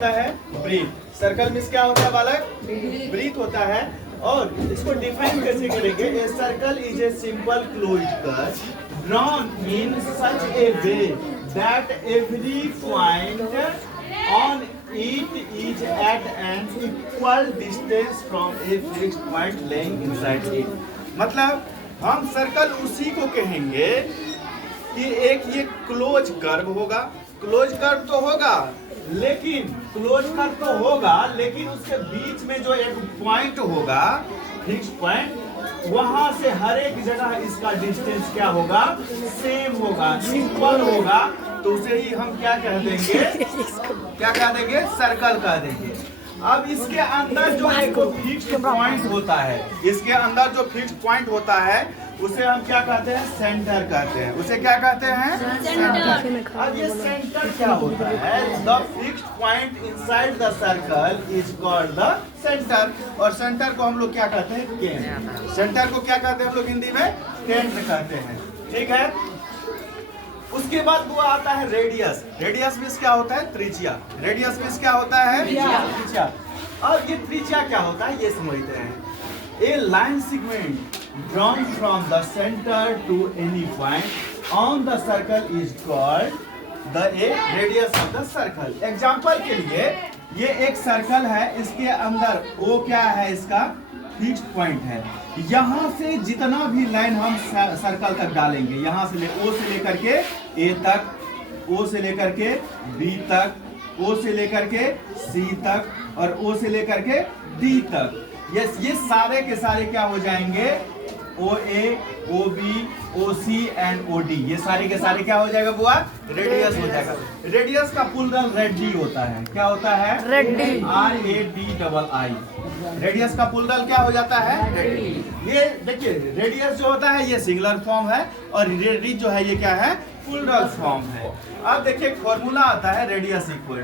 होता है breathe. Circle means क्या होता है बालक? ब्रीथ होता है। और इसको डिफाइन कैसे करेंगे? A circle is a simple closed curve drawn in such a way that every point on it is at an equal distance from a fixed point lying inside it. मतलब हम circle उसी को कहेंगे कि एक ये क्लोज कर्व होगा। Close curve तो होगा, लेकिन क्लोज कर्व तो होगा लेकिन उसके बीच में जो एक पॉइंट होगा, फिक्स पॉइंट, वहां से हर एक जगह इसका डिस्टेंस क्या होगा? सेम होगा, इक्वल होगा। तो उसे ही हम क्या कह देंगे? क्या कह देंगे? सर्कल कह देंगे। अब इसके अंदर जो एक फिक्स्ड पॉइंट होता है, इसके अंदर जो फिक्स्ड पॉइंट होता है उसे हम क्या कहते हैं? सेंटर कहते हैं। उसे क्या कहते हैं? सेंटर। अब ये सेंटर क्या होता है? The fixed point inside the circle is called the centre. और सेंटर को हम लोग क्या कहते हैं? केंद्र। सेंटर को क्या कहते हैं हम लोग हिंदी में? केंद्र कहते हैं। ठीक है। उसके बाद वो आता है रेडियस। रेडियस मीन्स क्या होता है? त्रिज्या। रेडियस मीन्स क्या होता है? त्रिज्या। अब ये त्रिज्या क्या होता है ये समझते हैं। A line segment drawn from the center to any point on the circle is called the radius of the circle. Example के लिए ये एक सर्कल है, इसके अंदर O क्या है? इसका फिक्स्ड पॉइंट है। यहाँ से जितना भी लाइन हम सर्कल तक डालेंगे, यहाँ से O से लेकर के A तक, O से लेकर के B तक, O से लेकर के C तक और O से लेकर के D तक, ये सारे के सारे क्या हो जाएंगे? OA, OB, OC and OD। ये सारे के सारे क्या हो जाएगा बुआ? रेडियस हो जाएगा। रेडियस का प्लूरल रेडी होता है। क्या होता है? रेडी। RADII। रेडियस का प्लूरल क्या हो जाता है? रेडी। ये देखिए रेडियस जो होता है ये सिंगुलर फॉर्म है और रेडी जो है ये क्या है? प्लूरल फॉर्म है। अब देखिए फॉर्मूला आता है रेडियस इक्वल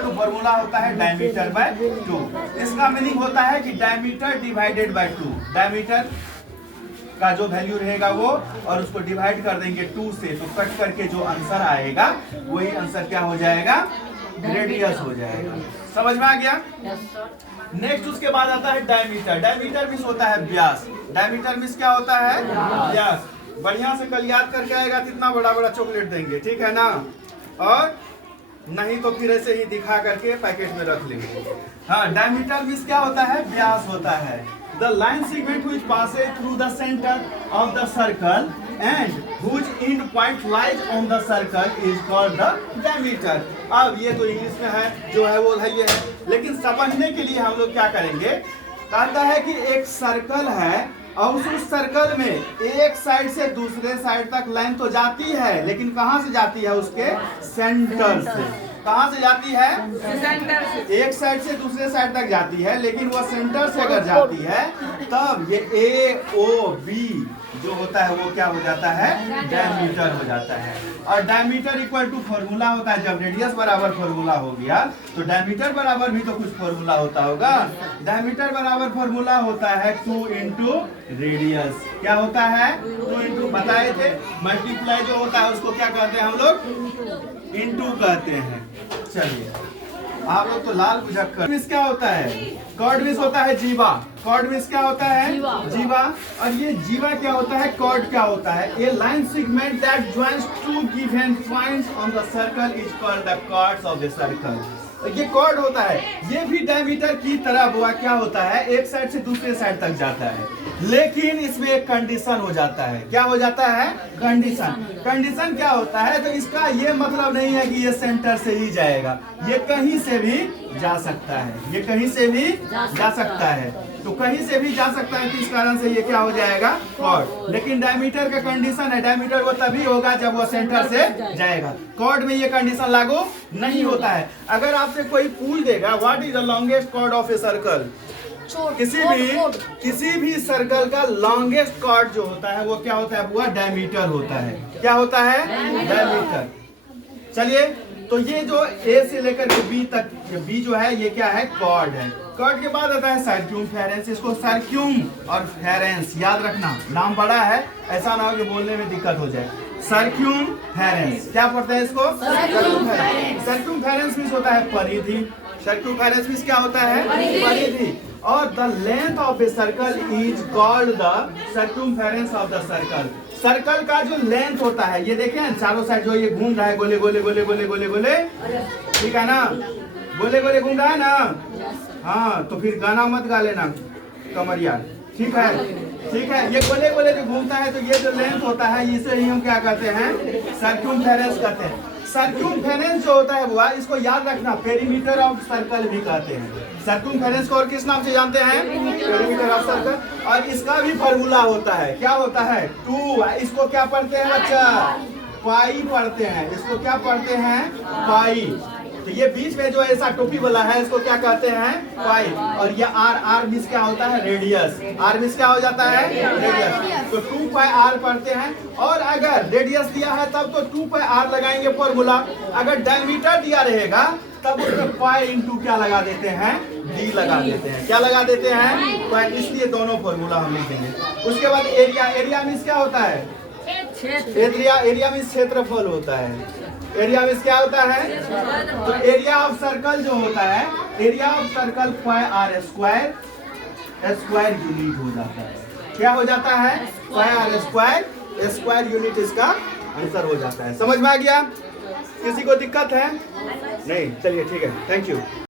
टू फॉर्मूला होता है डायमीटर बाय 2। इसका मीनिंग होता है कि डायमीटर डिवाइडेड बाय 2। डायमीटर का जो वैल्यू रहेगा वो, और उसको डिवाइड कर देंगे 2 से, तो कट करके जो आंसर आएगा वही आंसर क्या हो जाएगा? रेडियस हो जाएगा। समझ में आ गया? नेक्स्ट उसके बाद आता है डायमीटर। डायमीटर मीन्स होता है व्यास। डायमीटर मीन्स क्या होता है? व्यास। बढ़िया से कल याद करके आएगा तो इतना बड़ा बड़ा चॉकलेट देंगे, ठीक है ना? और नहीं तो फिर ऐसे ही दिखा करके पैकेट में रख लेंगे। हाँ, डायमीटर मीन्स क्या होता है? व्यास होता है। The line segment which passes through the center of the circle and whose end point lies on the circle is called the diameter. अब ये तो इंग्लिश में है, जो है वो है ये है, लेकिन समझने के लिए हम लोग क्या करेंगे? कहता है कि एक सर्कल है और उस सर्कल में एक साइड से दूसरे साइड तक लाइन तो जाती है, लेकिन कहाँ से जाती है? उसके सेंटर से। कहाँ से जाती है? सेंटर से। एक साइड से दूसरे साइड तक जाती है, लेकिन वो सेंटर से अगर जाती है तब ये AOB जो होता है वो क्या हो जाता है? डायमीटर हो जाता है। और डायमीटर इक्वल टू फॉर्मूला होता है। जब रेडियस बराबर फॉर्मूला हो गया तो डायमीटर बराबर भी तो कुछ फॉर्मूला होता होगा। डायमीटर बराबर फॉर्मूला होता है 2 इंटू रेडियस। क्या होता है? 2 इंटू, बताए थे मल्टीप्लाई जो होता है उसको क्या कहते हैं हम लोग? इंटू कहते हैं। चलिए आप लोग तो लाल बुझक्कर। मिस क्या होता है? कॉर्ड मिस होता है जीवा। कॉर्ड मिस क्या होता है? जीवा। और ये जीवा क्या होता है? कॉर्ड क्या होता है? A line segment that joins two given points on the circle is called the chords of the circle. ये कॉर्ड होता है, ये भी डायमीटर की तरह हुआ। क्या होता है? एक साइड से दूसरे साइड तक जाता है, लेकिन इसमें एक कंडीशन हो जाता है। क्या हो जाता है? कंडीशन। कंडीशन क्या होता है? तो इसका ये मतलब नहीं है कि ये सेंटर से ही जाएगा, ये कहीं से भी जा सकता है। ये कहीं से भी जा सकता है, तो कहीं से भी जा सकता है, तो इस कारण से ये क्या हो जाएगा? कॉर्ड। लेकिन डायमीटर का कंडीशन है, डायमीटर वो तभी होगा जब वो सेंटर से जाएगा। कॉर्ड में ये कंडीशन लागू नहीं होता है। अगर आपसे कोई पूछ देगा what is the longest chord of a circle, किसी भी सर्कल का लॉन्गेस्ट कॉर्ड जो होता है वो क्या होता है? वो डायमीटर होता है। क्या होता है? डायमीटर। चलिए, तो ये जो A से लेकर के B तक, B जो है ये क्या है? कॉर्ड है। कॉर्ड के बाद आता है सर्क्यूमफेरेंस। इसको सर्क्यूम और फेरेंस याद रखना, नाम बड़ा है, ऐसा ना हो कि बोलने में दिक्कत हो जाए। सर्क्यूम्फेरेंस। क्या पढ़ते हैं इसको? सर्क्यूम्फेरेंस। सर्क्यूम्फेरेंस मींस होता है परिधि। सर्क्यूम्फेरेंस मींस क्या होता है? परिधि। और the length of a circle is called the circumference of the circle. Circle का जो लेंथ होता है, ये देखें चारों साइड जो ये घूम रहा है, गोले गोले गोले गोले गोले गोले, ठीक है ना? गोले गोले घूम रहा है ना? हाँ, तो फिर गाना मत गा लेना कमरिया, ठीक है? ठीक है, ये गोले गोले जो घूमता है, तो ये जो लेंथ होता है, इसे ही हम क्या कहते हैं? सर्क्यूम्फेरेंस कहते हैं। सर्क्यूम्फेरेंस जो होता है वो, इसको याद रखना, पेरीमीटर ऑफ सर्कल भी कहते हैं। सर्क्यूम्फेरेंस को और किस नाम से जानते हैं? Perimeter of circle. और इसका भी फॉर्मूला होता है, क्या होता है? 2। इसको क्या पढ़ते हैं बच्चा? पाई पढ़ते हैं। इसको क्या पढ़ते हैं? पाई। तो ये बीच में जो ऐसा टोपी वाला है, इसको क्या कहते हैं? पाई। और ये आर मींस क्या होता है? रेडियस। आर मींस क्या हो जाता है? रेडियस। तो 2 पाई आर पढ़ते हैं। और अगर रेडियस दिया है तब तो 2 पाई आर लगाएंगे फॉर्मूला। अगर डायमीटर दिया रहेगा तब उसमें पाई इंटू क्या लगा देते हैं? डी लगा देते हैं। क्या लगा देते हैं? पाई। इसलिए दोनों फॉर्मूला हम लिखेंगे। उसके बाद एरिया। एरिया मींस क्या होता है? एरिया मींस क्षेत्रफल होता है। एरिया मींस क्या होता है? तो एरिया ऑफ सर्कल जो होता है, area of circle pi r square, square unit हो जाता है। क्या हो जाता है? Pi r square, square unit इसका आंसर हो जाता है। समझ में आ गया? किसी को दिक्कत है? नहीं, चलिए ठीक है, थैंक यू।